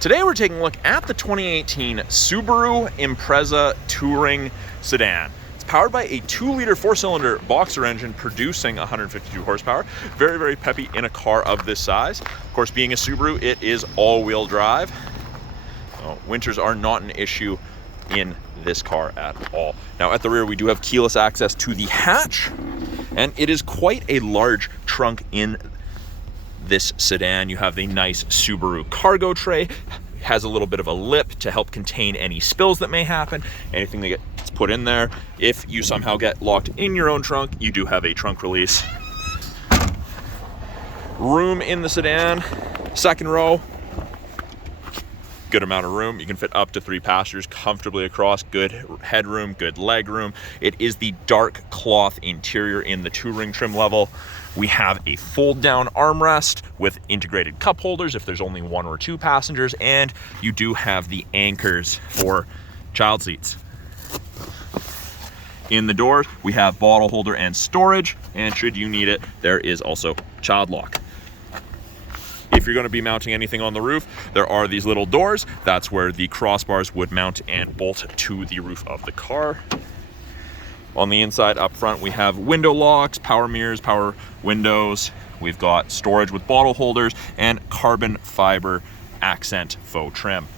Today we're taking a look at the 2018 Subaru Impreza Touring sedan. It's powered by a 2-liter 4-cylinder boxer engine producing 152 horsepower. Very, very peppy in a car of this size. Of course, being a Subaru, it is all-wheel drive. So winters are not an issue in this car at all. Now at the rear, we do have keyless access to the hatch, and it is quite a large trunk in this sedan. You have a nice Subaru cargo tray. It has a little bit of a lip to help contain any spills that may happen, anything that gets put in there. If you somehow get locked in your own trunk, you do have a trunk release. Room in the sedan, second row, good amount of room. You can fit up to 3 passengers comfortably across. Good headroom, good leg room. It is the dark cloth interior in the Touring trim level. We have a fold down armrest with integrated cup holders if there's only 1 or 2 passengers, and you do have the anchors for child seats. In the doors, we have bottle holder and storage, and should you need it, there is also child lock. If you're going to be mounting anything on the roof, there are these little doors. That's where the crossbars would mount and bolt to the roof of the car. On the inside up front, we have window locks, power mirrors, power windows. We've got storage with bottle holders and carbon fiber accent faux trim.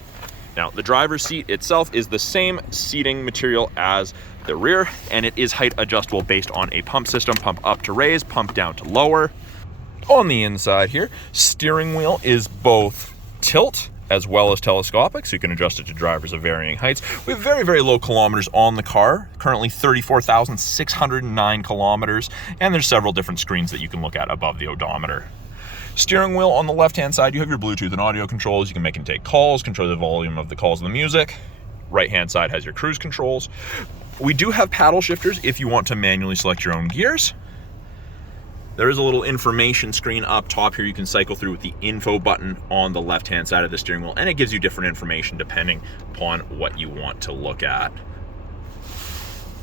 Now, the driver's seat itself is the same seating material as the rear, and it is height adjustable based on a pump system, pump up to raise, pump down to lower. On the inside here, steering wheel is both tilt as well as telescopic, so you can adjust it to drivers of varying heights. We have very, very low kilometers on the car, currently 34,609 kilometers, and there's several different screens that you can look at above the odometer. Steering wheel on the left-hand side, you have your Bluetooth and audio controls. You can make and take calls, control the volume of the calls and the music. Right-hand side has your cruise controls. We do have paddle shifters if you want to manually select your own gears. There is a little information screen up top here you can cycle through with the info button on the left-hand side of the steering wheel, and it gives you different information depending upon what you want to look at.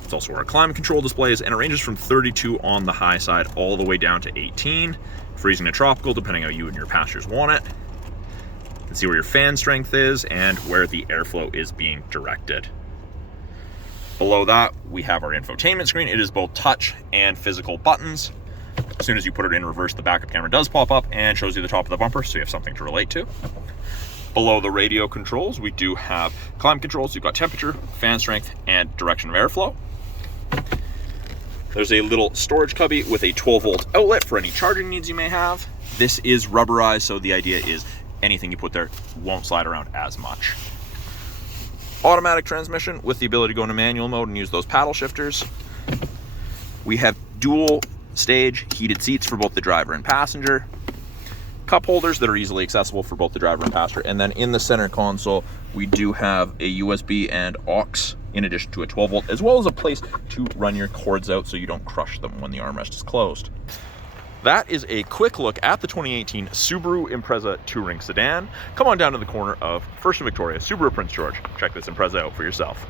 It's also where our climate control displays, and it ranges from 32 on the high side all the way down to 18, freezing to tropical depending how you and your passengers want it. You can see where your fan strength is and where the airflow is being directed. Below that, we have our infotainment screen. It is both touch and physical buttons. As soon as you put it in reverse, the backup camera does pop up and shows you the top of the bumper, so you have something to relate to. Below the radio controls, we do have climate controls. You've got temperature, fan strength, and direction of airflow. There's a little storage cubby with a 12-volt outlet for any charging needs you may have. This is rubberized, so the idea is anything you put there won't slide around as much. Automatic transmission with the ability to go into manual mode and use those paddle shifters. We have dual stage heated seats for both the driver and passenger, cup holders that are easily accessible for both the driver and passenger, and then in the center console we do have a USB and aux in addition to a 12-volt, as well as a place to run your cords out so you don't crush them when the armrest is closed. That is a quick look at the 2018 Subaru Impreza Touring sedan. Come on down to the corner of 1st and Victoria, Subaru of Prince George. Check this Impreza out for yourself.